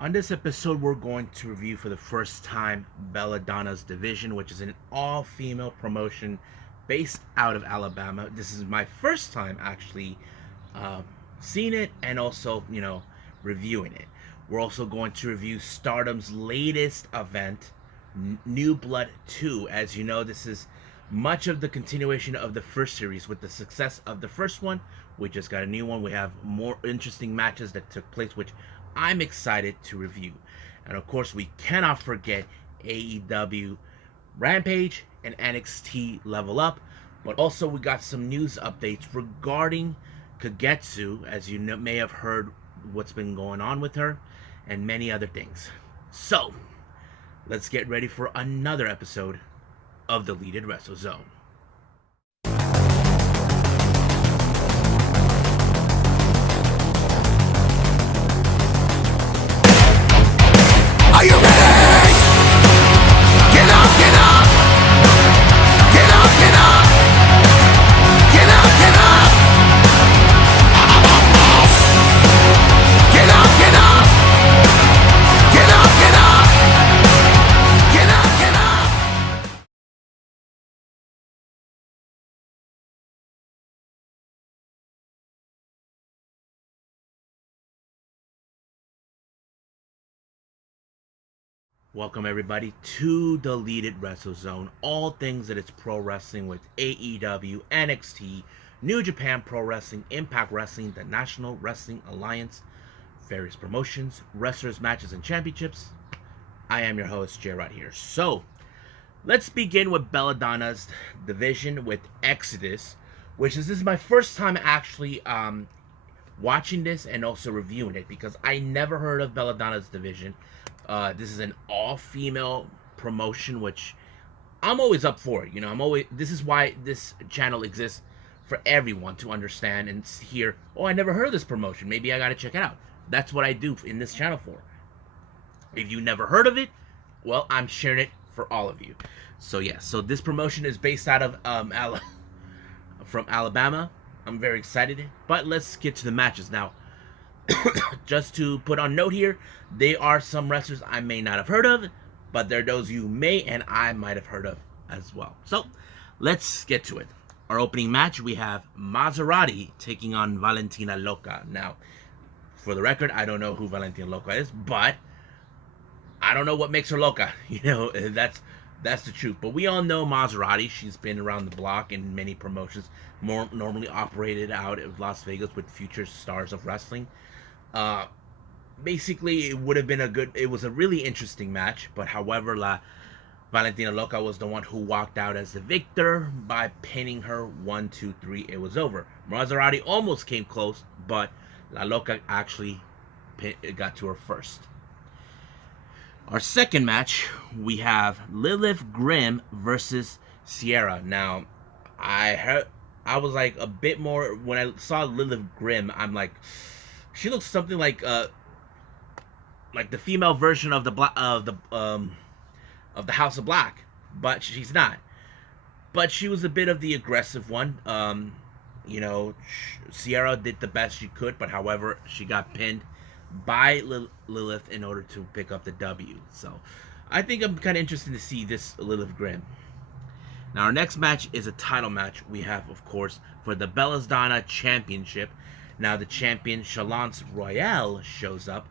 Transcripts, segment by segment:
On this episode, we're going to review for the first time BellaDonna's Division, which is an all-female promotion based out of Alabama. This is my first time actually uh, seeing it and also, reviewing it. We're also going to review Stardom's latest event, New Blood 2. As you know, this is much of the continuation of the first series. With the success of the first one, we just got a new one. We have more interesting matches that took place, which I'm excited to review. And of course, we cannot forget AEW Rampage and NXT Level Up. But also, we got some news updates regarding Kagetsu, as you may have heard what's been going on with her, and many other things. So, let's get ready for another episode of the Deleted Wrestle Zone. Are you ready? Get up, get up! Get up, get up! Get up, get up! Get up, get up! Get up, get up! Get up, get up! Welcome everybody to the Deleted Wrestle Zone. All things that it's pro wrestling with AEW, NXT, New Japan Pro Wrestling, Impact Wrestling, the National Wrestling Alliance, various promotions, wrestlers, matches, and championships. I am your host, Jay right here. So, let's begin with BellaDonna's Division with Exodus, which is this is my first time actually watching this and also reviewing it because I never heard of BellaDonna's Division. This is an all-female promotion, which I'm always up for. This is why this channel exists, for everyone to understand and hear, oh, I never heard of this promotion. Maybe I gotta check it out. That's what I do in this channel for. If you never heard of it, well, I'm sharing it for all of you. So yeah, so this promotion is based out of from Alabama. I'm very excited, but let's get to the matches now. Just to put on note here, there are some wrestlers I may not have heard of, but there are those you may and I might have heard of as well. So, let's get to it. Our opening match, we have Maserati taking on Valentina Loca. Now, for the record, I don't know who Valentina Loca is, but I don't know what makes her Loca. That's the truth. But we all know Maserati. She's been around the block in many promotions, more normally operated out of Las Vegas with future stars of wrestling. Basically, it was a really interesting match, but however, Valentina Loca was the one who walked out as the victor by pinning her 1, 2, 3. It was over. Maserati almost came close, but La Loca actually got to her first. Our second match, we have Lilith Grimm versus Sierra. Now, I was like a bit more when I saw Lilith Grimm. I'm like, she looks something like the female version of the House of Black, but she's not. But she was a bit of the aggressive one. Sierra did the best she could, but however, she got pinned by Lilith in order to pick up the W. So, I think I'm kind of interested to see this Lilith Grimm. Now, our next match is a title match. We have, of course, for the BellaDonna Championship. Now, the champion, Chalance Royale, shows up.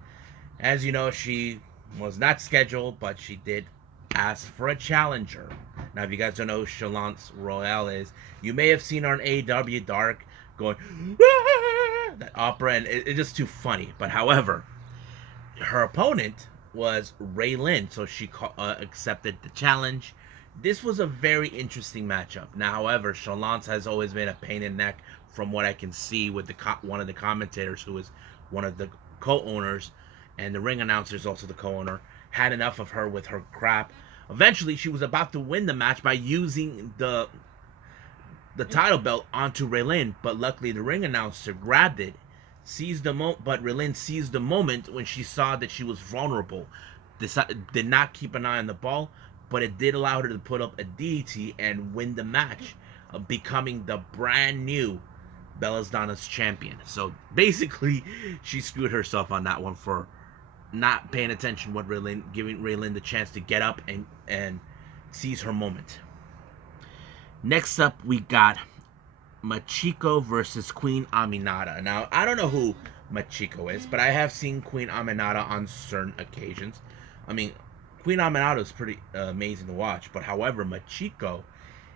As you know, she was not scheduled, but she did ask for a challenger. Now, if you guys don't know who Chalance Royale is, you may have seen her on AEW Dark going, that opera, and it's just too funny. But however, her opponent was Ray Lynn, so she accepted the challenge. This was a very interesting matchup. Now, however, Chalance has always been a pain in the neck from what I can see with one of the commentators, who is one of the co-owners, and the ring announcer is also the co-owner, had enough of her with her crap. Eventually, she was about to win the match by using the title belt onto Raylin, but luckily the ring announcer grabbed it, but Raylin seized the moment when she saw that she was vulnerable. Did not keep an eye on the ball, but it did allow her to put up a DDT and win the match, becoming the brand new BellaDonna's champion. So basically, she screwed herself on that one for not paying attention what Raylin, giving Raylin the chance to get up and seize her moment. Next up, we got Machiko versus Queen Aminata. Now, I don't know who Machiko is, but I have seen Queen Aminata on certain occasions. I mean, Queen Aminata is pretty amazing to watch, but however, Machiko,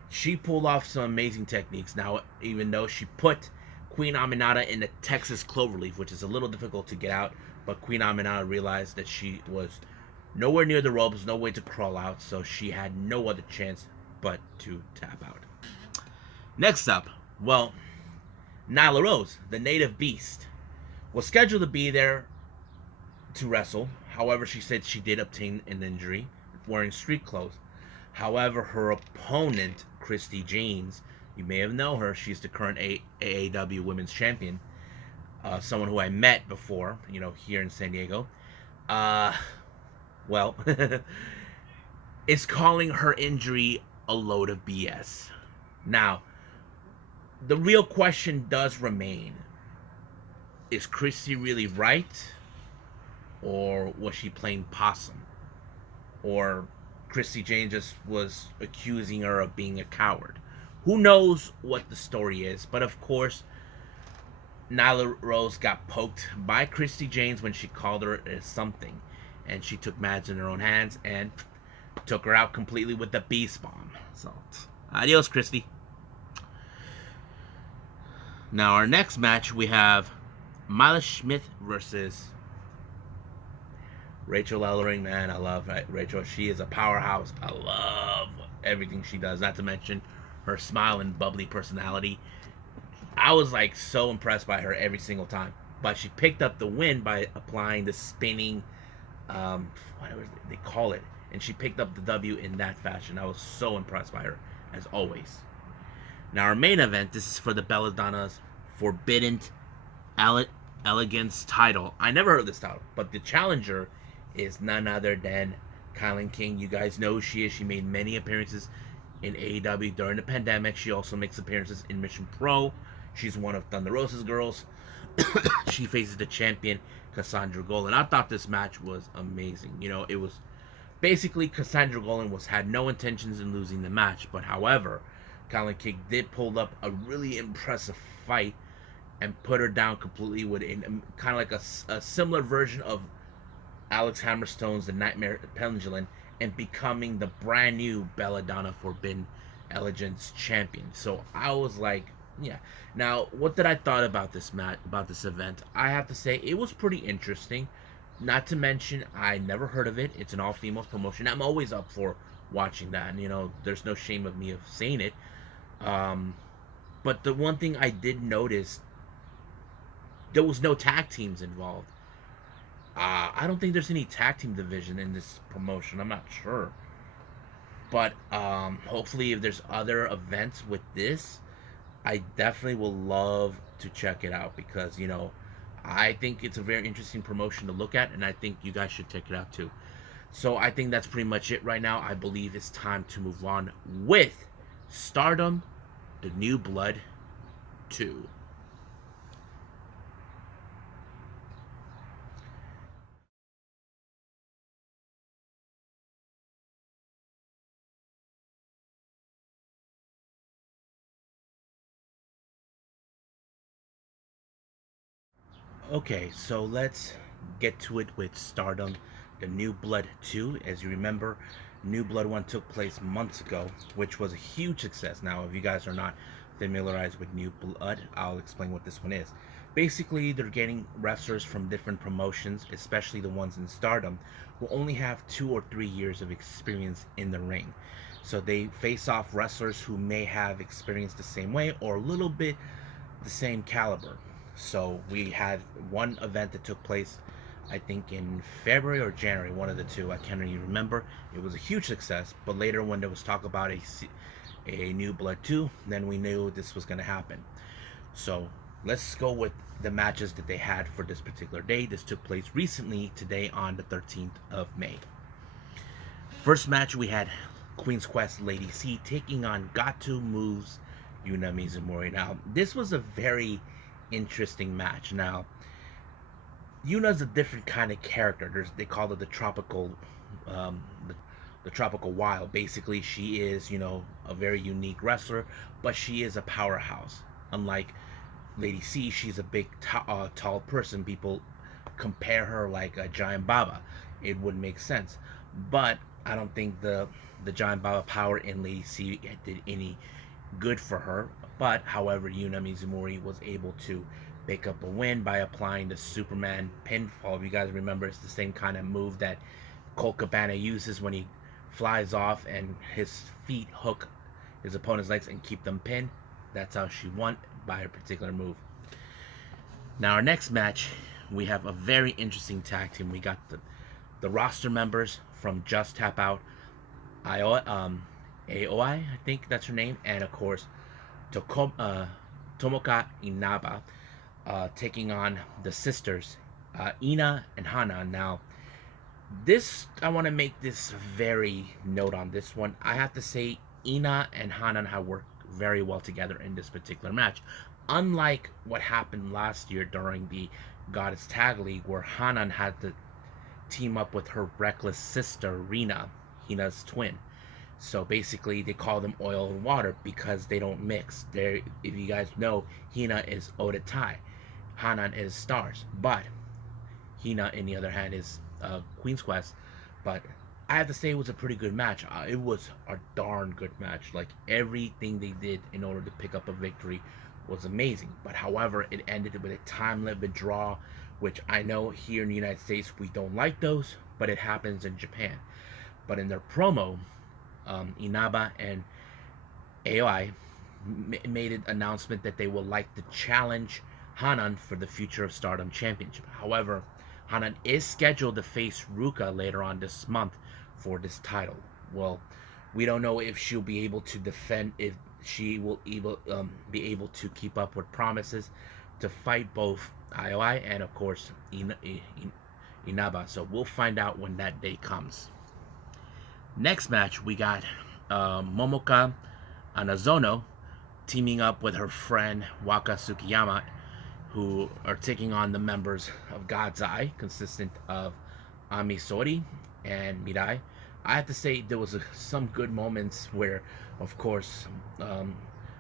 she pulled off some amazing techniques. Now, even though she put Queen Aminata in the Texas Cloverleaf, which is a little difficult to get out, but Queen Aminata realized that she was nowhere near the ropes, no way to crawl out, so she had no other chance but to tap out. Next up, well, Nyla Rose, the native beast, was scheduled to be there to wrestle. However, she said she did obtain an injury wearing street clothes. However, her opponent, Christy James, you may have known her. She's the current AEW Women's Champion. Someone who I met before, here in San Diego. Well, is calling her injury a load of BS. Now, the real question does remain. Is Christy really right? Or was she playing possum? Or Christy Jane just was accusing her of being a coward? Who knows what the story is? But of course, Nyla Rose got poked by Christy James when she called her something. And she took matters in her own hands and took her out completely with the Beast Bomb. So, adios, Christy. Now, our next match, we have Mila Schmidt versus Rachel Ellering. Man, I love Rachel. She is a powerhouse. I love everything she does. Not to mention her smile and bubbly personality. I was like so impressed by her every single time. But she picked up the win by applying the spinning, whatever they call it. And she picked up the W in that fashion. I was so impressed by her, as always. Now, our main event, this is for the BellaDonna's Forbidden Elegance title. I never heard of this title, but the challenger is none other than Kylan King. You guys know who she is. She made many appearances in AEW during the pandemic. She also makes appearances in Mission Pro. She's one of Thunder Rosa's girls. She faces the champion, Cassandra Golan. I thought this match was amazing. It was basically Cassandra Golan had no intentions in losing the match, but however, Kylan King did pull up a really impressive fight and put her down completely with kind of like a similar version of Alex Hammerstone's The Nightmare Pendulum, and becoming the brand new BellaDonna Forbidden Elegance champion. So I was like, yeah. Now, what did I thought about this match, about this event? I have to say it was pretty interesting. Not to mention, I never heard of it. It's an all-females promotion. I'm always up for watching that, and there's no shame of me of saying it. But the one thing I did notice, there was no tag teams involved. I don't think there's any tag team division in this promotion. I'm not sure. But hopefully if there's other events with this, I definitely will love to check it out because, I think it's a very interesting promotion to look at, and I think you guys should check it out too. So I think that's pretty much it right now. I believe it's time to move on with Stardom, The New Blood 2. Okay, so let's get to it with Stardom, The New Blood 2. As you remember, New Blood 1 took place months ago, which was a huge success. Now, if you guys are not familiarized with New Blood, I'll explain what this one is. Basically, they're getting wrestlers from different promotions, especially the ones in Stardom, who only have 2 or 3 years of experience in the ring. So they face off wrestlers who may have experienced the same way or a little bit the same caliber. So we had one event that took place, I think in February or January, one of the two. I can't really remember. It was a huge success, but later when there was talk about a New Blood 2, then we knew this was going to happen. So let's go with the matches that they had for this particular day. This took place recently, today on the 13th of May. First match, we had Queen's Quest Lady C taking on Gato Moves Yuna Mizumori. Now, this was a very interesting match. Now, Yuna's a different kind of character. They call it the tropical, um, the tropical wild. Basically, she is, a very unique wrestler, but she is a powerhouse. Unlike Lady C, she's a big, tall person. People compare her like a giant Baba. It would make sense, but I don't think the giant Baba power in Lady C did any good for her. But however, Yuna Mizumori was able to pick up a win by applying the Superman pinfall. If you guys remember, it's the same kind of move that Colt Cabana uses when he flies off and his feet hook his opponent's legs and keep them pinned. That's how she won by a particular move. Now, our next match, we have a very interesting tag team. We got the roster members from Just Tap Out, AOI, I think that's her name, and of course, Tomoka Inaba, taking on the sisters, Ina and Hana. Now, I want to make this very note on this one. I have to say, Ina and Hana have worked very well together in this particular match. Unlike what happened last year during the Goddess Tag League, where Hanan had to team up with her reckless sister, Rina, Hina's twin. So basically, they call them oil and water because they don't mix. If you guys know, Hina is Oda Tai, Hanan is Stars, but Hina, on the other hand, is Queen's Quest. But I have to say, it was a pretty good match. It was a darn good match. Like, everything they did in order to pick up a victory was amazing. But however, it ended with a time limit draw, which I know here in the United States we don't like those, but it happens in Japan. But in their promo, Inaba and AOI made an announcement that they would like to challenge Hanan for the Future of Stardom Championship. However, Hanan is scheduled to face Ruka later on this month for this title. Well, we don't know if she'll be able to defend, if she will be able to keep up with promises to fight both IOI and, of course, Inaba. So we'll find out when that day comes. Next match, we got Momoka Anazono teaming up with her friend Waka Tsukiyama, who are taking on the members of God's Eye, consistent of Ami Sori and Mirai. I have to say, there was some good moments where, of course,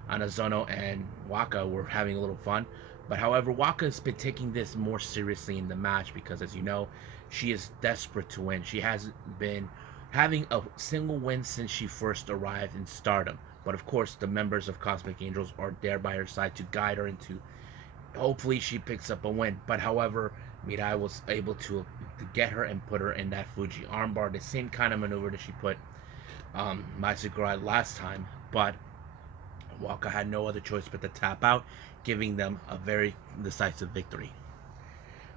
Anazono and Waka were having a little fun. But however, Waka has been taking this more seriously in the match because, as you know, she is desperate to win. She hasn't been having a single win since she first arrived in Stardom. But of course, the members of Cosmic Angels are there by her side to guide her into, hopefully she picks up a win. But however, Mirai was able to get her and put her in that Fuji armbar, the same kind of maneuver that she put Mai Sakurai last time. But Waka had no other choice but to tap out, giving them a very decisive victory.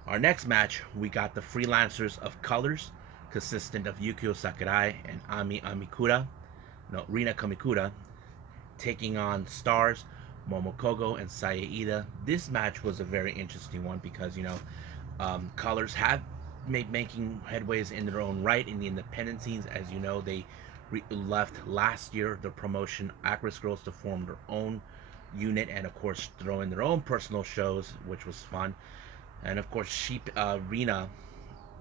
Our next match, we got the Freelancers of Colors, consistent of Yukio Sakurai and Rina Kamikura, taking on Stars, Momokogo, and Saya Ida. This match was a very interesting one because, Colors have making headways in their own right in the independent scenes. As you know, they left last year the promotion Actress Girls to form their own unit and, of course, throw in their own personal shows, which was fun. And of course, Rina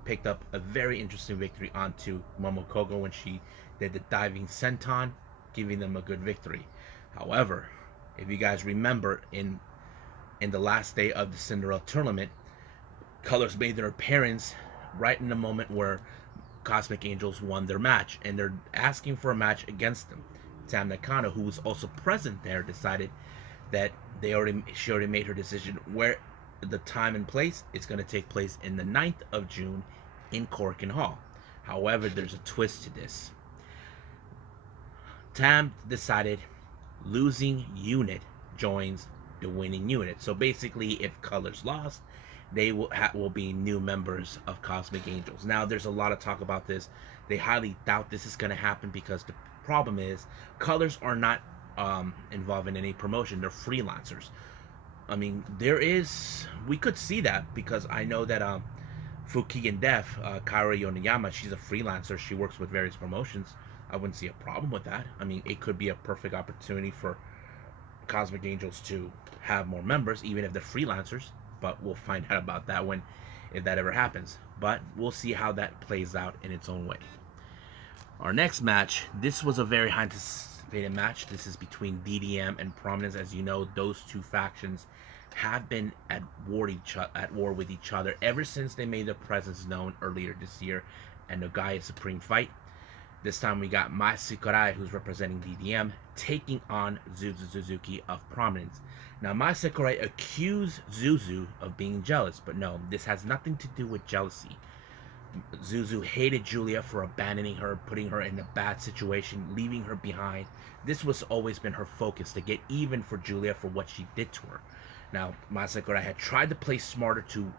picked up a very interesting victory onto Momokogo when she did the diving senton, giving them a good victory. However, if you guys remember, in the last day of the Cinderella tournament, Colors made their appearance right in the moment where Cosmic Angels won their match, and they're asking for a match against them. Tam Nakano, who was also present there, decided that she already made her decision where the time and place. It's going to take place in the 9th of June in Korakuen Hall. However, there's a twist to this. Tam decided losing unit joins the winning unit. So basically, if Colors lost, they will be new members of Cosmic Angels. Now, there's a lot of talk about this. They highly doubt this is going to happen because the problem is Colors are not involved in any promotion. They're freelancers. I mean, we could see that because I know that Fukigen Def, Kaori Yonayama, she's a freelancer. She works with various promotions. I wouldn't see a problem with that. I mean, it could be a perfect opportunity for Cosmic Angels to have more members, even if they're freelancers. But we'll find out about that when if that ever happens. But we'll see how that plays out in its own way. Our next match, this was a very high anticipated match. This is between DDM and Prominence. As you know, those two factions have been at war with each other ever since they made their presence known earlier this year and the Gaia Supreme fight. This time we got Mai Sakurai, who's representing DDM, taking on Zuzu Suzuki of Prominence. Now, Mai Sakurai accused Zuzu of being jealous, but no, this has nothing to do with jealousy. Zuzu hated Julia for abandoning her, putting her in a bad situation, leaving her behind. This was always been her focus, to get even for Julia for what she did to her. Now, Mai Sakurai had tried to play smarter to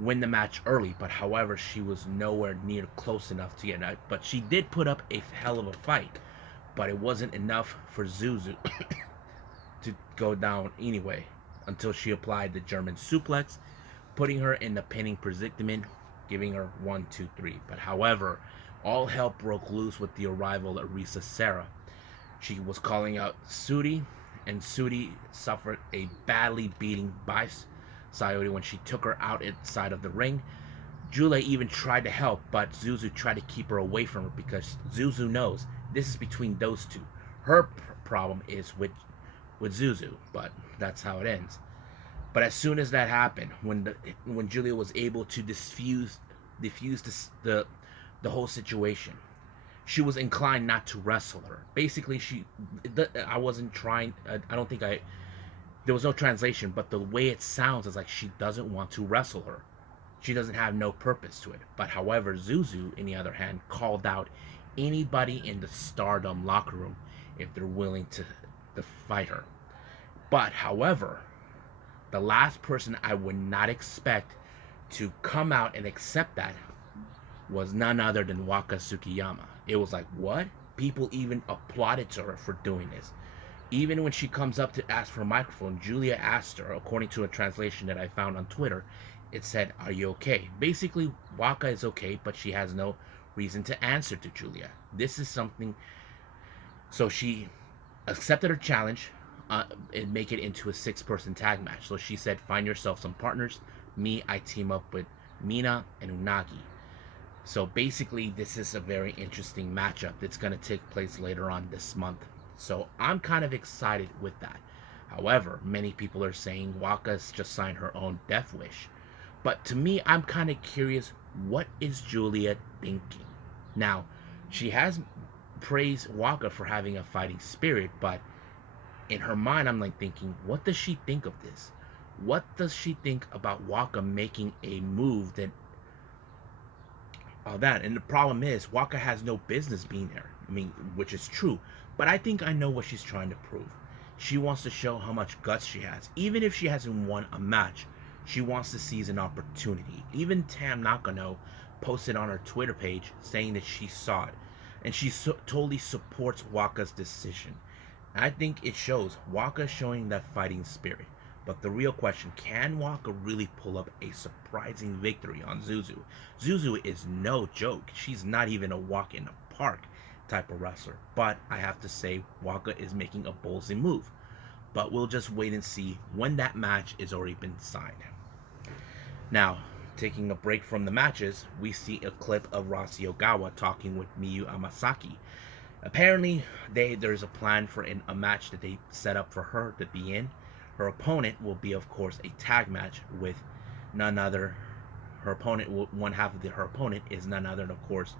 win the match early, but however, she was nowhere near close enough to get it. But she did put up a hell of a fight, but it wasn't enough for Zuzu to go down anyway, until she applied the German suplex, putting her in the pinning predicament, giving her 1, 2, 3. But however, all hell broke loose with the arrival of Risa Sera. She was calling out Sudi, and Sudi suffered a badly beating by Sayori when she took her out inside of the ring. Julia even tried to help, but Zuzu tried to keep her away from her because Zuzu knows this is between those two. Her problem is with Zuzu, but that's how it ends. But as soon as that happened, when Julia was able to diffuse the whole situation, she was inclined not to wrestle her. Basically, I wasn't trying. I don't think there was no translation, but the way it sounds is like she doesn't want to wrestle her. She doesn't have no purpose to it. But however, Zuzu, on the other hand, called out anybody in the Stardom locker room if they're willing to fight her. But however, the last person I would not expect to come out and accept that was none other than Waka Tsukiyama. It was like, what? People even applauded to her for doing this. Even when she comes up to ask for a microphone, Julia asked her, according to a translation that I found on Twitter, it said, "Are you okay?" Basically, Waka is okay, but she has no reason to answer to Julia. This is something. So she accepted her challenge and make it into a 6-person tag match. So she said, find yourself some partners. Me, I team up with Mina and Unagi. So basically, this is a very interesting matchup that's going to take place later on this month. So I'm kind of excited with that. However, many people are saying Waka's just signed her own death wish. But to me, I'm kind of curious, what is Julia thinking? Now, she has praised Waka for having a fighting spirit, but in her mind, I'm like thinking, what does she think of this? What does she think about Waka making a move that all that? And the problem is, Waka has no business being there. I mean, which is true. But I think I know what she's trying to prove. She wants to show how much guts she has. Even if she hasn't won a match, she wants to seize an opportunity. Even Tam Nakano posted on her Twitter page saying that she saw it. And she totally supports Waka's decision. I think it shows Waka showing that fighting spirit. But the real question, can Waka really pull up a surprising victory on Zuzu? Zuzu is no joke. She's not even a walk in the park type of wrestler. But I have to say, Waka is making a ballsy move. But we'll just wait and see when that match is already been signed. Now, taking a break from the matches, we see a clip of Rossi Ogawa talking with Miyu Amasaki. Apparently, there's a plan for a match that they set up for her to be in. Her opponent will be, of course, a tag match with none other. One half of her opponent is none other than, of course,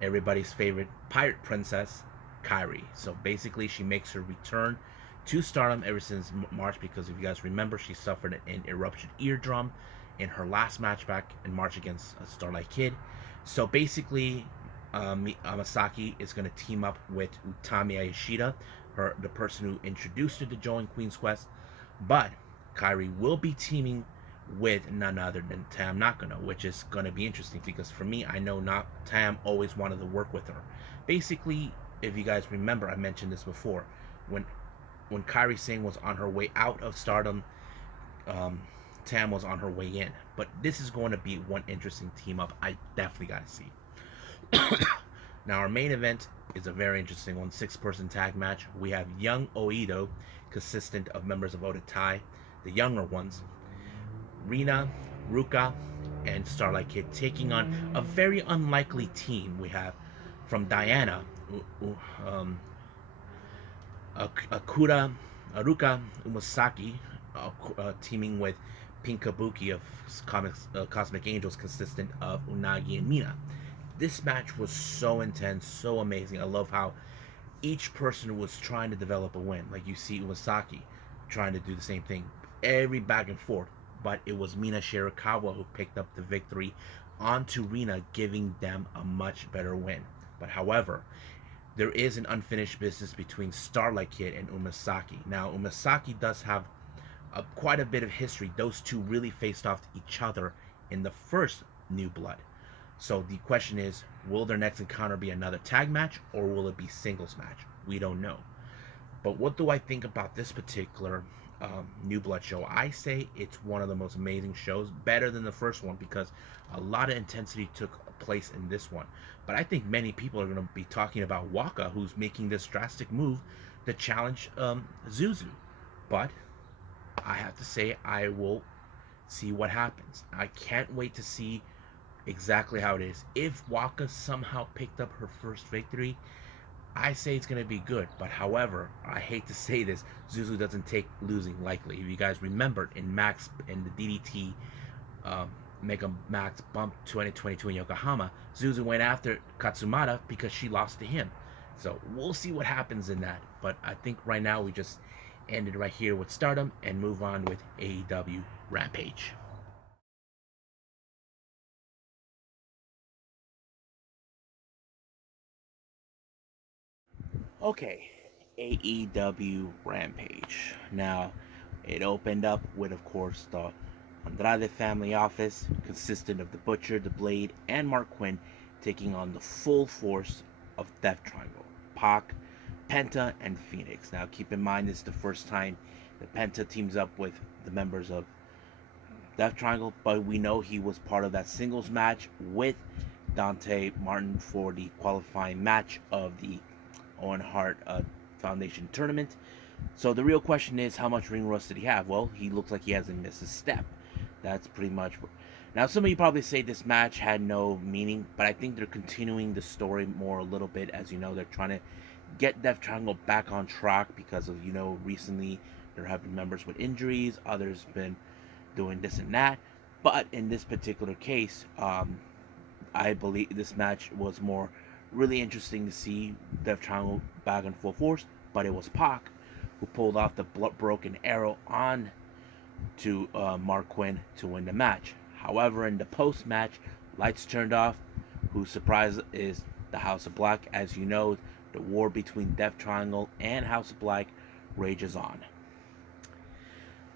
everybody's favorite pirate princess, Kairi. So basically, she makes her return to Stardom ever since March, because if you guys remember, she suffered an erupted eardrum in her last match back in March against Starlight Kid. So basically, Amasaki is going to team up with Utami Ayashida, the person who introduced her to join Queen's Quest. But Kairi will be teaming with none other than Tam Nakano, which is going to be interesting because for me, I know Tam always wanted to work with her. Basically, if you guys remember, I mentioned this before, when Kairi Singh was on her way out of Stardom, Tam was on her way in. But this is going to be one interesting team up I definitely got to see. Now, our main event is a very interesting one, 6-person tag match. We have young Oedo, consistent of members of Oda Tai, the younger ones, Rina, Ruka, and Starlight Kid taking on a very unlikely team. We have from Diana, um, Aruka Umasaki, teaming with Pink Kabuki of Cosmic Angels, consistent of Unagi and Mina. This match was so intense, so amazing. I love how each person was trying to develop a win. Like you see Umasaki trying to do the same thing, every back and forth. But it was Mina Shirakawa who picked up the victory onto Rina, giving them a much better win. But however, there is an unfinished business between Starlight Kid and Umasaki. Now, Umasaki does have quite a bit of history. Those two really faced off each other in the first New Blood. So the question is, will their next encounter be another tag match or will it be singles match? We don't know. But what do I think about this particular New Blood show? I say it's one of the most amazing shows, better than the first one because a lot of intensity took place in this one. But I think many people are going to be talking about Waka, who's making this drastic move to challenge Zuzu. But I have to say, I will see what happens. I can't wait to see exactly how it is. If Waka somehow picked up her first victory, I say it's going to be good. But however, I hate to say this, Zuzu doesn't take losing lightly. If you guys remember in the DDT Mega Max Bump 2022 in Yokohama, Zuzu went after Katsumata because she lost to him. So we'll see what happens in that. But I think right now we just ended right here with Stardom and move on with AEW Rampage. Okay, AEW Rampage. Now, it opened up with, of course, the Andrade family office, consistent of the Butcher, the Blade, and Mark Quinn, taking on the full force of Death Triangle, Pac, Penta, and Phoenix. Now, keep in mind, this is the first time that Penta teams up with the members of Death Triangle, but we know he was part of that singles match with Dante Martin for the qualifying match of the Owen Hart Foundation Tournament. So the real question is, how much ring rust did he have? Well, he looks like he hasn't missed a step. That's pretty much. Now, some of you probably say this match had no meaning, but I think they're continuing the story more a little bit. As you know, they're trying to get Death Triangle back on track because of, recently there have been members with injuries, others been doing this and that. But in this particular case, I believe this match was more really interesting to see Death Triangle back in full force, but it was Pac who pulled off the broken arrow on to Mark Quinn to win the match. However, in the post-match, lights turned off. Whose surprise is the House of Black? As you know, the war between Death Triangle and House of Black rages on.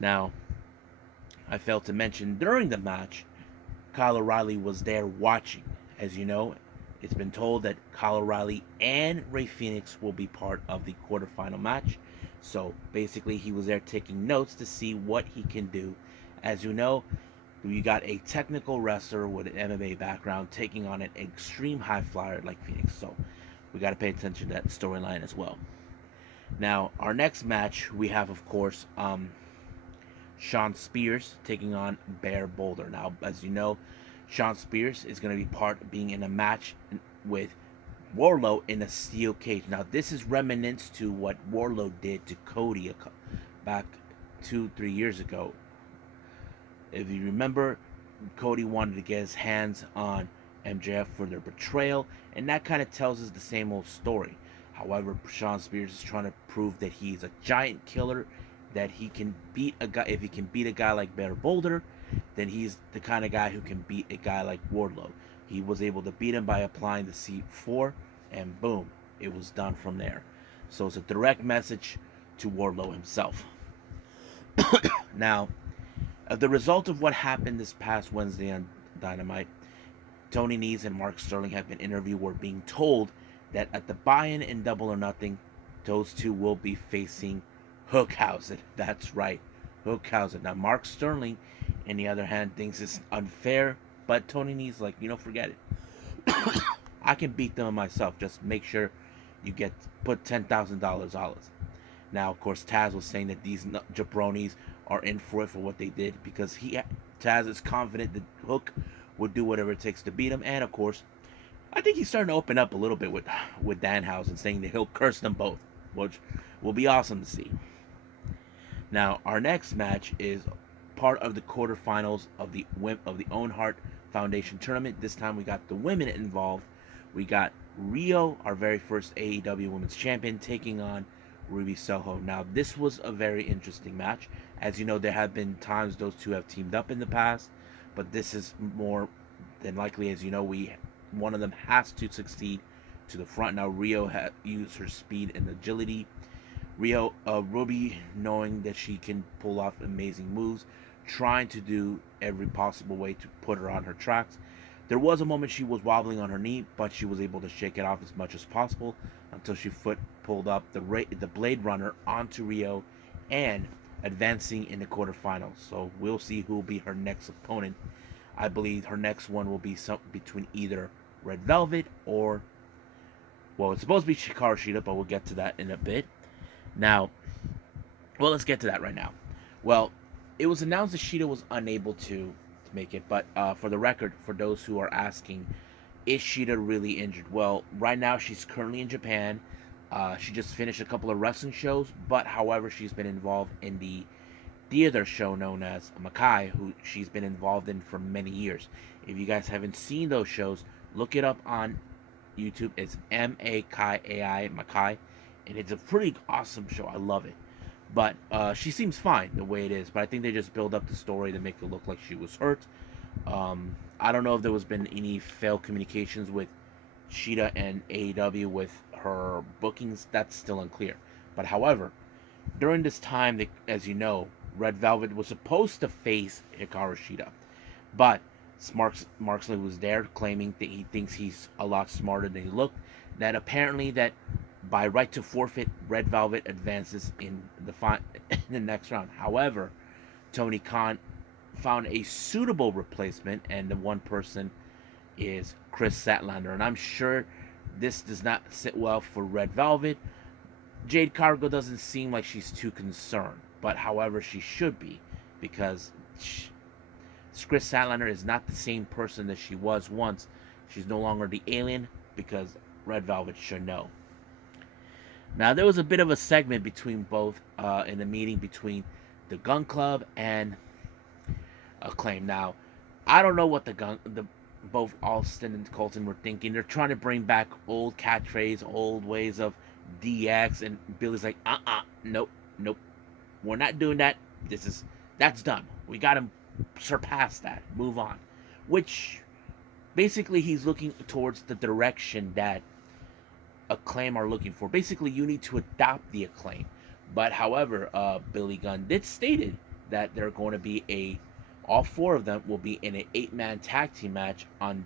Now, I failed to mention during the match, Kyle O'Reilly was there watching. As you know, it's been told that Kyle O'Reilly and Rey Fenix will be part of the quarterfinal match. So basically, he was there taking notes to see what he can do. As you know, you got a technical wrestler with an MMA background taking on an extreme high flyer like Phoenix. So we got to pay attention to that storyline as well. Now, our next match, we have, of course, Shawn Spears taking on Bear Boulder. Now, as you know, Shawn Spears is going to be being in a match with Wardlow in a steel cage. Now, this is reminiscent to what Wardlow did to Cody back 2-3 years ago. If you remember, Cody wanted to get his hands on MJF for their betrayal, and that kind of tells us the same old story. However, Shawn Spears is trying to prove that he's a giant killer, that he can beat a guy. If he can beat a guy like Bear Boulder, then he's the kind of guy who can beat a guy like Wardlow. He was able to beat him by applying the C4, and boom, it was done from there. So it's a direct message to Wardlow himself. Now, the result of what happened this past Wednesday on Dynamite, Tony Nese and Mark Sterling have been interviewed. We're being told that at the buy-in in Double or Nothing, those two will be facing Hookhausen. That's right, Hookhausen. Now, Mark Sterling, on the other hand, thinks it's unfair, but Tony Nese like, forget it. I can beat them myself. Just make sure you put $10,000 dollars. Now, of course, Taz was saying that these jabronis are in for it for what they did because Taz is confident that Hook would do whatever it takes to beat him. And of course, I think he's starting to open up a little bit with Danhausen, saying that he'll curse them both, which will be awesome to see. Now, our next match is part of the quarterfinals of the Owen Hart Foundation Tournament. This time we got the women involved. We got Rio, our very first AEW Women's Champion, taking on Ruby Soho. Now, this was a very interesting match. As you know, there have been times those two have teamed up in the past, but this is more than likely, as you know, one of them has to succeed to the front. Now, Rio used her speed and agility. Ruby, knowing that she can pull off amazing moves, trying to do every possible way to put her on her tracks. There was a moment she was wobbling on her knee, but she was able to shake it off as much as possible until she pulled up the Blade Runner onto Rio and advancing in the quarterfinals. So we'll see who will be her next opponent. I believe her next one will be between either Red Velvet or, well, it's supposed to be Hikaru Shida, but we'll get to that in a bit. Now, well, let's get to that right now. Well, it was announced that Shida was unable to make it, but for the record, for those who are asking, is Shida really injured? Well, right now she's currently in Japan. She just finished a couple of wrestling shows, but however, she's been involved in the theater show known as Makai, who she's been involved in for many years. If you guys haven't seen those shows, look it up on YouTube. It's Makai, Makai, and it's a pretty awesome show. I love it. But she seems fine the way it is. But I think they just build up the story to make it look like she was hurt. I don't know if there was been any failed communications with Shida and AEW with her bookings. That's still unclear. But however, during this time, as you know, Red Velvet was supposed to face Hikaru Shida. But Marksley was there claiming that he thinks he's a lot smarter than he looked. That apparently that by right to forfeit, Red Velvet advances in the next round. However, Tony Khan found a suitable replacement, and the one person is Chris Statlander. And I'm sure this does not sit well for Red Velvet. Jade Cargill doesn't seem like she's too concerned, but however, she should be, because Chris Statlander is not the same person that she was once. She's no longer the alien, because Red Velvet should know. Now, there was a bit of a segment between both in a meeting between the Gun Club and Acclaim. Now, I don't know what both Austin and Colton were thinking. They're trying to bring back old catchphrase, old ways of DX, and Billy's like, nope, we're not doing that. That's done. We got to surpass that. Move on. Which, basically, he's looking towards the direction that Acclaim are looking for. Basically, you need to adopt the Acclaim. But however, Billy Gunn did stated that they're going to be all four of them will be in an 8-man tag team match on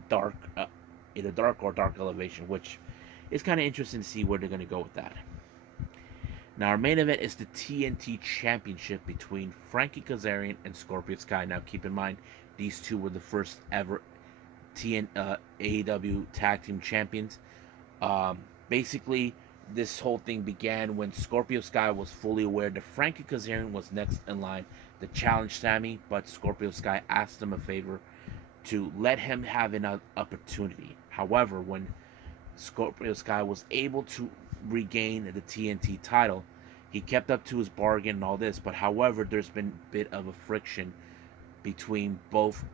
either Dark or Dark Elevation, which is kind of interesting to see where they're going to go with that. Now, our main event is the TNT Championship between Frankie Kazarian and Scorpio Sky. Now, keep in mind, these two were the first ever AEW Tag Team Champions. Basically, this whole thing began when Scorpio Sky was fully aware that Frankie Kazarian was next in line to challenge Sammy, but Scorpio Sky asked him a favor to let him have an opportunity. However, when Scorpio Sky was able to regain the TNT title, he kept up to his bargain and all this, but however, there's been a bit of a friction between both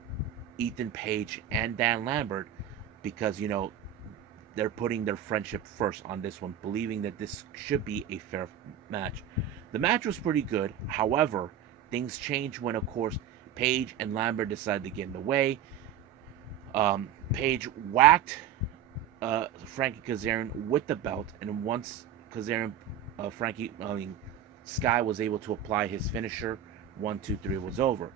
Ethan Page and Dan Lambert because, you know, they're putting their friendship first on this one, believing that this should be a fair match. The match was pretty good. However, things changed when, of course, Page and Lambert decided to get in the way. Page whacked Frankie Kazarian with the belt, and once Sky was able to apply his finisher, 1, 2, 3 was over.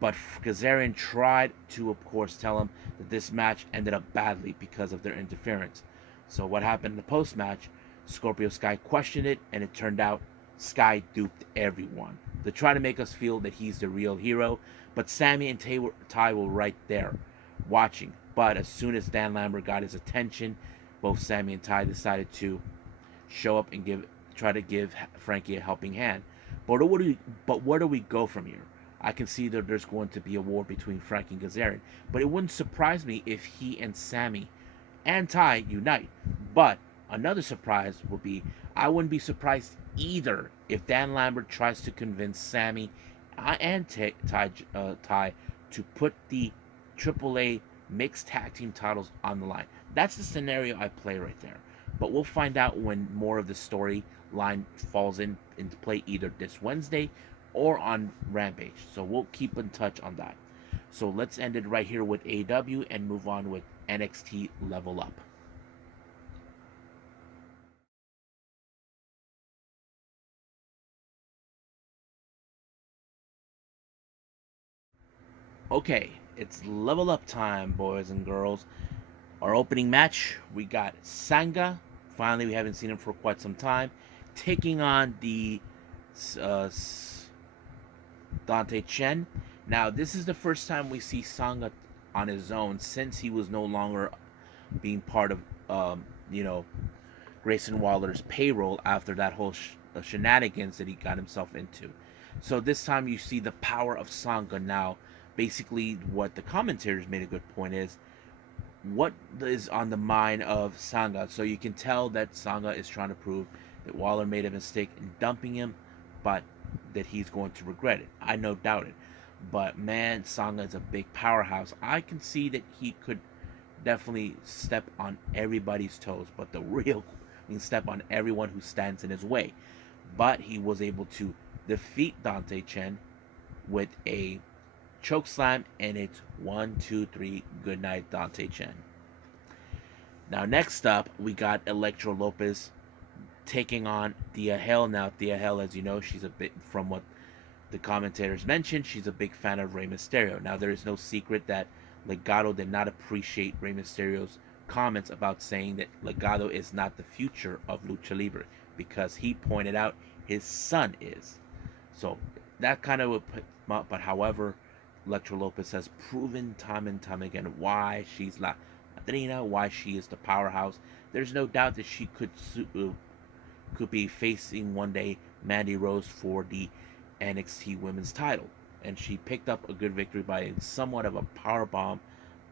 But Kazarian tried to, of course, tell him that this match ended up badly because of their interference. So what happened in the post-match, Scorpio Sky questioned it, and it turned out Sky duped everyone to try to make us feel that he's the real hero. But Sammy and Ty were right there watching. But as soon as Dan Lambert got his attention, both Sammy and Ty decided to show up and try to give Frankie a helping hand. But where do we go from here? I can see that there's going to be a war between Frankie and Kazarian. But it wouldn't surprise me if he and Sammy and Ty unite. But another surprise would be, I wouldn't be surprised either if Dan Lambert tries to convince Sammy and Ty to put the AAA mixed tag team titles on the line. That's the scenario I play right there. But we'll find out when more of the storyline falls into play, either this Wednesday or on Rampage. So we'll keep in touch on that. So let's end it right here with AEW and move on with NXT Level Up. Okay, it's Level Up time, boys and girls. Our opening match, we got Sanga. Finally, we haven't seen him for quite some time, taking on the uh, Dante Chen. Now, this is the first time we see Sanga on his own since he was no longer being part of, you know, Grayson Waller's payroll after that whole shenanigans that he got himself into. So this time you see the power of Sanga now. Basically, what the commentators made a good point is, what is on the mind of Sanga. So you can tell that Sanga is trying to prove that Waller made a mistake in dumping him, but that he's going to regret it. I no doubt it. But man, Sanga is a big powerhouse. I can see that he could definitely step on everybody's toes, but step on everyone who stands in his way. But he was able to defeat Dante Chen with a choke slam, and it's 1, 2, 3. Good night, Dante Chen. Now, next up, we got Electro Lopez taking on Thea Hale. Now, Thea Hale, as you know, she's a bit, from what the commentators mentioned, she's a big fan of Rey Mysterio. Now, there is no secret that Legado did not appreciate Rey Mysterio's comments about saying that Legado is not the future of Lucha Libre, because he pointed out his son is. So that kind of would put him up. But however, Electro Lopez has proven time and time again why she's La Madrina, why she is the powerhouse. There's no doubt that she could be facing one day Mandy Rose for the NXT Women's title. And she picked up a good victory by somewhat of a power bomb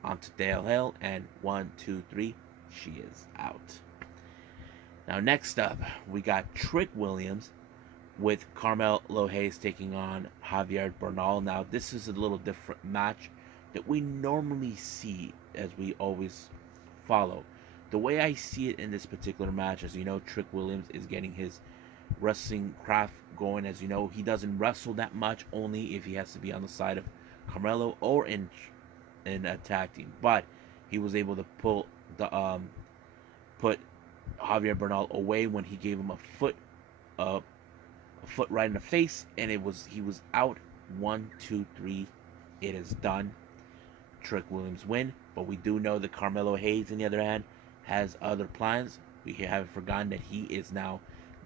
onto Dale Hill, and 1, 2, 3, she is out. Now, next up, we got Trick Williams with Carmelo Hayes taking on Javier Bernal. Now, this is a little different match that we normally see, as we always follow. The way I see it in this particular match, as you know, Trick Williams is getting his wrestling craft going. As you know, he doesn't wrestle that much, only if he has to be on the side of Carmelo or in a tag team. But he was able to put Javier Bernal away when he gave him a foot right in the face, and he was out. 1, 2, 3, it is done. Trick Williams win, but we do know that Carmelo Hayes, on the other hand, has other plans. We haven't forgotten that he is now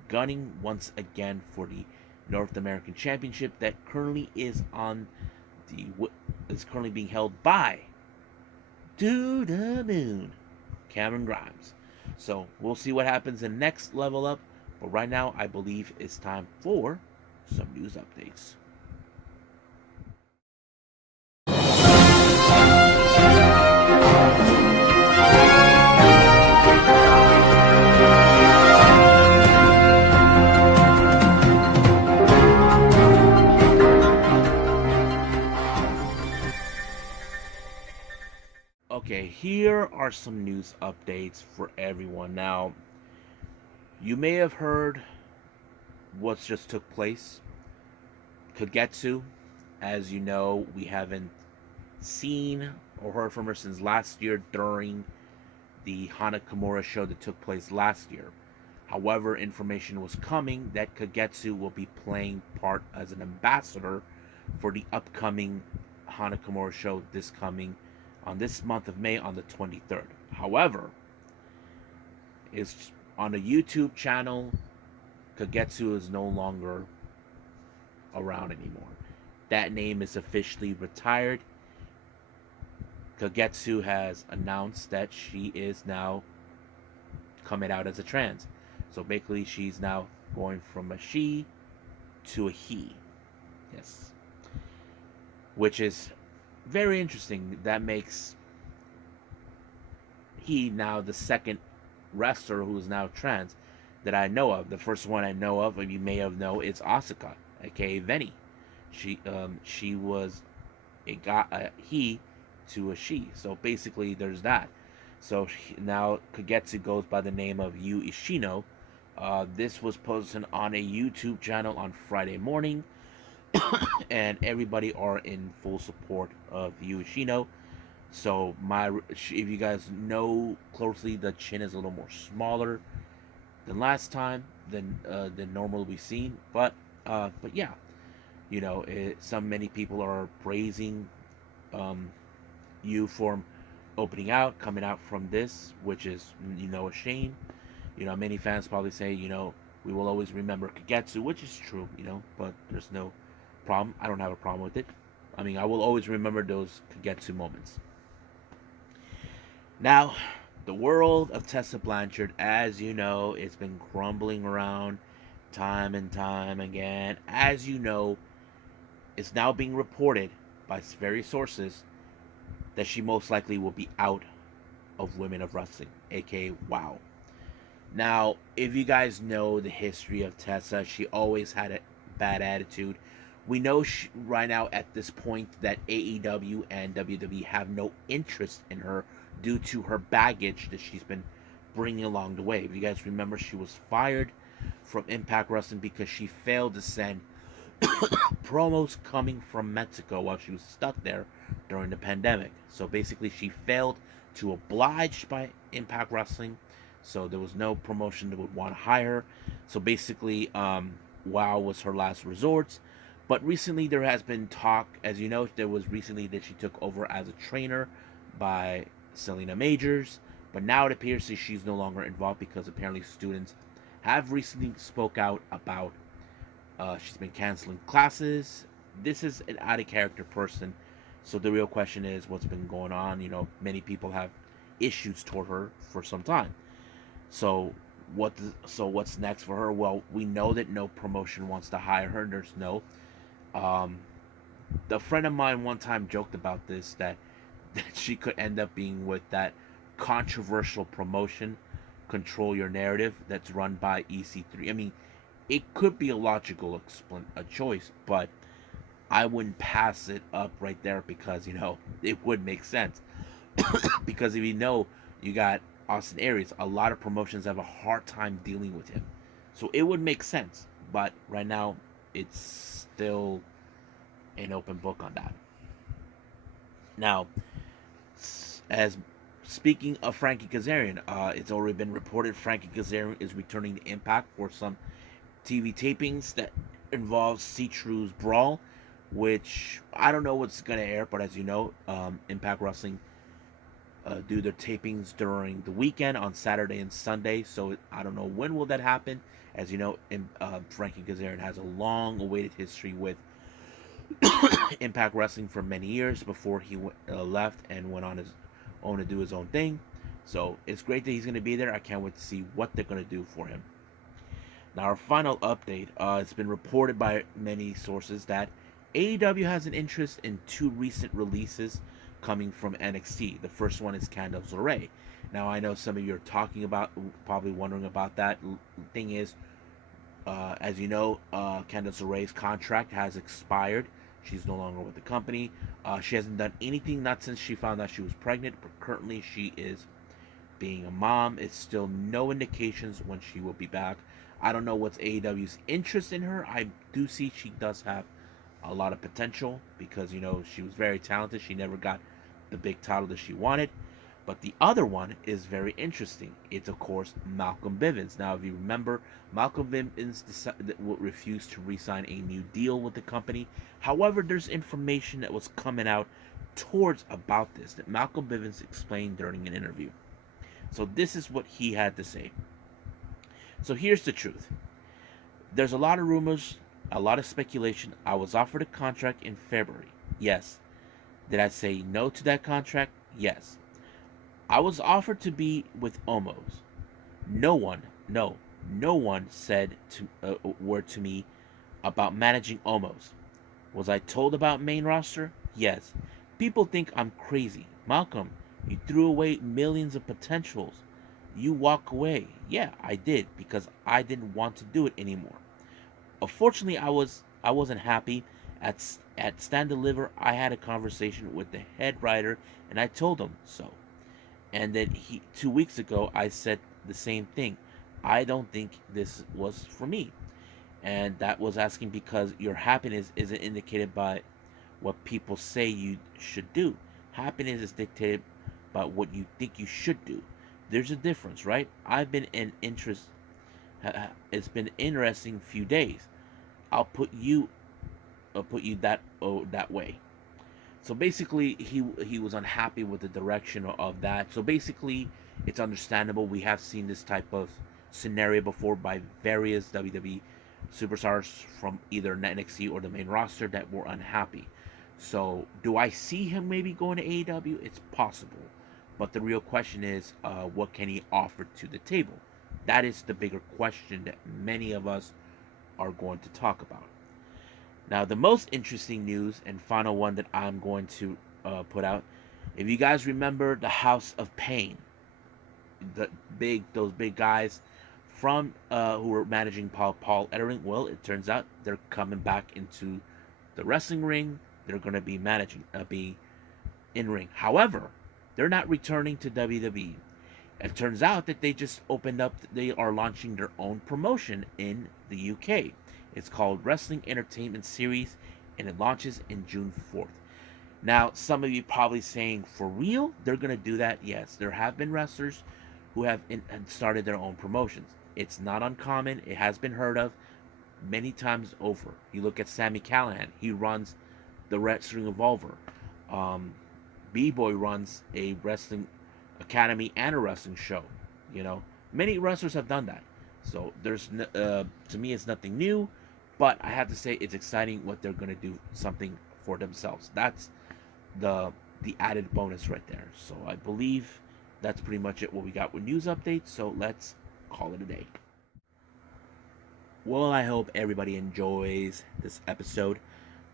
gunning once again for the North American Championship that currently is currently being held by To the Moon, Cameron Grimes. So we'll see what happens in next Level Up. But right now, I believe it's time for some news updates. Okay, here are some news updates for everyone. Now, you may have heard what's just took place. Kagetsu, as you know, we haven't seen or heard from her since last year during the Hana Kimura show that took place last year. However, information was coming that Kagetsu will be playing part as an ambassador for the upcoming Hana Kimura show on this month of May on the 23rd. However, it's on the YouTube channel, Kagetsu is no longer around anymore. That name is officially retired. Kagetsu has announced that she is now coming out as a trans. So basically, she's now going from a she to a he. Yes. which is very interesting. That makes he now the second wrestler who is now trans that I know of. The first one I know of, and you may have know, is Asuka, aka Veni. She was a he to a she. So basically, there's that. So now Kagetsu goes by the name of Yu Ishino. This was posted on a YouTube channel on Friday morning, and everybody are in full support of Yu Ishino. So if you guys know closely, the chin is a little more smaller than last time than normally we've seen. But yeah, many people are praising you for opening out, coming out from this, which is a shame. Many fans probably say we will always remember Kagetsu, which is true, but there's no problem. I don't have a problem with it. I mean, I will always remember those Kagetsu moments. Now, the world of Tessa Blanchard, as you know, it's been crumbling around time and time again. As you know, it's now being reported by various sources that she most likely will be out of Women of Wrestling, aka WOW. Now, if you guys know the history of Tessa, she always had a bad attitude. We know right now at this point that AEW and WWE have no interest in her due to her baggage that she's been bringing along the way. If you guys remember, she was fired from Impact Wrestling because she failed to send promos coming from Mexico while she was stuck there during the pandemic. So basically, she failed to oblige by Impact Wrestling. So there was no promotion that would want to hire her. So basically, WOW was her last resort. But recently there has been talk, as you know, there was recently that she took over as a trainer by Selena Majors. But now it appears that she's no longer involved because apparently students have recently spoke out about she's been canceling classes. This is an out of character person. So the real question is what's been going on. Many people have issues toward her for some time. So what's next for her? Well, we know that no promotion wants to hire her. There's no. The friend of mine one time joked about this that she could end up being with that controversial promotion, Control Your Narrative, that's run by EC3. I mean, it could be a logical choice, but I wouldn't pass it up right there because it would make sense. Because if you got Austin Aries, a lot of promotions have a hard time dealing with him. So it would make sense. But right now, it's still an open book on that. Now, as speaking of Frankie Kazarian, it's already been reported Frankie Kazarian is returning to Impact for some TV tapings that involves C-True's Brawl, which I don't know what's going to air, but as you know, Impact Wrestling do their tapings during the weekend on Saturday and Sunday. So I don't know when will that happen. As you know, Frankie Kazarian has a long-awaited history with Impact Wrestling for many years before he left and went on his own to do his own thing. So it's great that he's going to be there. I can't wait to see what they're going to do for him. Now, our final update. It's been reported by many sources that AEW has an interest in two recent releases coming from NXT. The first one is Candice LeRae. Now, I know some of you are probably wondering about that. Thing is, as you know, Candice LeRae's contract has expired. She's no longer with the company. She hasn't done anything, not since she found out she was pregnant, but currently she is being a mom. It's still no indications when she will be back. I don't know what's AEW's interest in her. I do see she does have a lot of potential because, she was very talented. She never got the big title that she wanted. But the other one is very interesting. It's, of course, Malcolm Bivens. Now, if you remember, Malcolm Bivens refused to re-sign a new deal with the company. However, there's information that was coming out about this that Malcolm Bivens explained during an interview. So this is what he had to say. So here's the truth. There's a lot of rumors, a lot of speculation. I was offered a contract in February. Yes. Did I say no to that contract? Yes. I was offered to be with Omos. No one said a word to me about managing Omos. Was I told about main roster? Yes, people think I'm crazy. Malcolm, you threw away millions of potentials. You walk away. Yeah, I did because I didn't want to do it anymore. Unfortunately, I wasn't happy at Stand Deliver. I had a conversation with the head writer and I told him so. And then 2 weeks ago I said the same thing. I don't think this was for me. And that was asking because your happiness isn't indicated by what people say you should do. Happiness is dictated by what you think you should do. There's a difference, right? I've been in interest. It's been interesting few days. I'll put you that way. So basically, he was unhappy with the direction of that. So basically, it's understandable. We have seen this type of scenario before by various WWE superstars from either NXT or the main roster that were unhappy. So do I see him maybe going to AEW? It's possible, but the real question is, what can he offer to the table? That is the bigger question that many of us are going to talk about. Now, the most interesting news and final one that I'm going to put out, if you guys remember the House of Pain, those big guys from who were managing Paul Ellering, well, it turns out they're coming back into the wrestling ring. They're going to be be in ring. However, they're not returning to WWE. It turns out that they just opened up. They are launching their own promotion in the UK. It's called Wrestling Entertainment Series, and it launches in June 4th. Now, some of you probably saying, for real, they're going to do that? Yes, there have been wrestlers who have started their own promotions. It's not uncommon. It has been heard of many times over. You look at Sami Callihan. He runs the Wrestling Evolver. B-Boy runs a wrestling academy and a wrestling show. You know, many wrestlers have done that. So to me, it's nothing new. But I have to say, it's exciting what they're going to do something for themselves. That's the added bonus right there. So I believe that's pretty much it what we got with news updates. So let's call it a day. Well, I hope everybody enjoys this episode.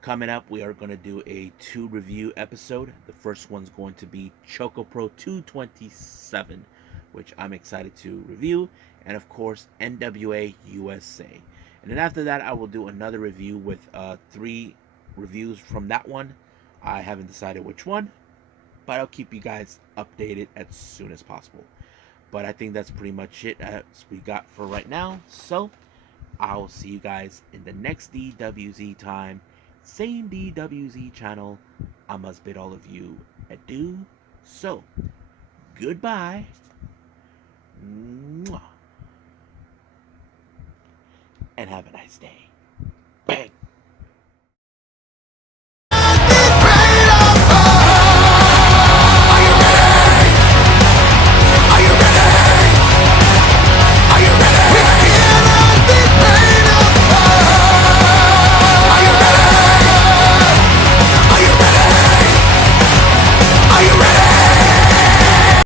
Coming up, we are going to do a 2 review episode. The first one's going to be Choco Pro 227, which I'm excited to review, and of course NWA USA. And then after that, I will do another review with 3 reviews from that one. I haven't decided which one, but I'll keep you guys updated as soon as possible. But I think that's pretty much it as we got for right now. So I will see you guys in the next DWZ time. Same DWZ channel. I must bid all of you adieu. So, goodbye. Mwah. And have a nice day.